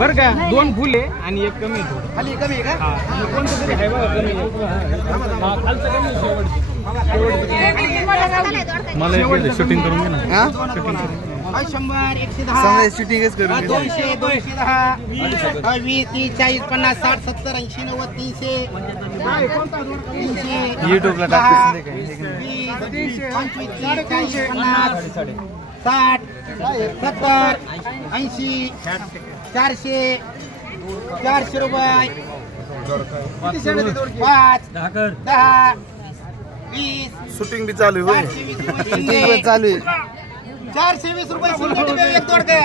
बर का 2 फुल आहे आणि एक कमी आहे. खाली कमी आहे का? कोणतं तरी आहे बघा कमी आहे. खालचं कमी मला शूटिंग करून घे ना. 100 110 शूटिंगच करू. 200 210 20 30 40 50 60 70 80 90 300 युट्यूबला टाकते काय 25 30 40 50 60 70 80 400 400 रुपये 5 10 20 शूटिंग बी चालू आहे. शूटिंग चालू आहे. 420 रुपये सिंगल डबे एक तोड के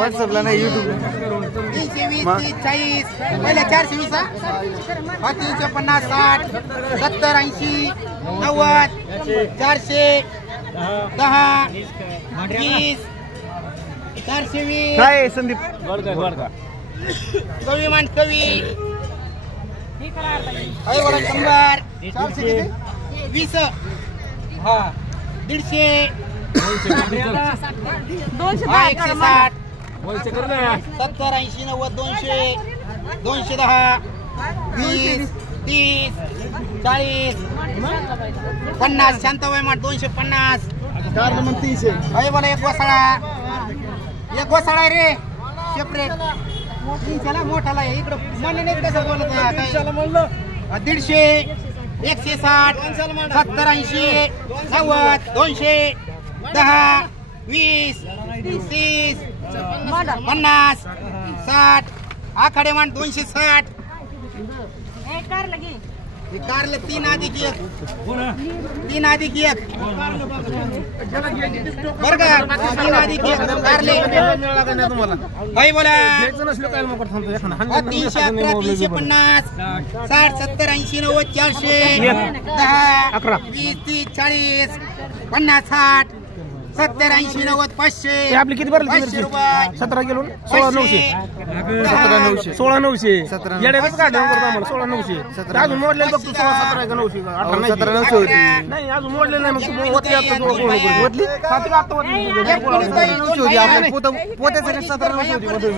व्हॉट्सअपला नाही युट्यूबला. 320 30 40 पहिले 420 हा 350 60 70 80 90 400 10 20 420 काय संदीप कवी मान कवी अरे बरं 100 20 हा 150 260 70 80 90 200 210 20 30 40 50 शांताबाई माठ 250 300. अरे बोला एक गोसाळा रे सेपरेट 300 मोठाला आहे इकडं म्हणून कसं बोलत आहे 150 160 70 80 90 200 10 20 30 50 60 आखाडे मान 260 कारले 3 अधिक 1 3 अधिक 1 बर का 3 अधिक 1 कारले भाई बोला 311 350 60 70 80 90 400 10 20 30 40 50 60 70 80 90 500 आपली किती भरली? 17 किलो 16 900 16 900 येड्याच काढलं आम्हाला 16 900 अजून मोडलेलं बघ तू 16 17 का 900 18 17 900 होती नाही अजून मोडलेलं नाही मग तू होती आता होतली आता होती 900 होती. आपल्या पोत्यासाठी 17 900 होती.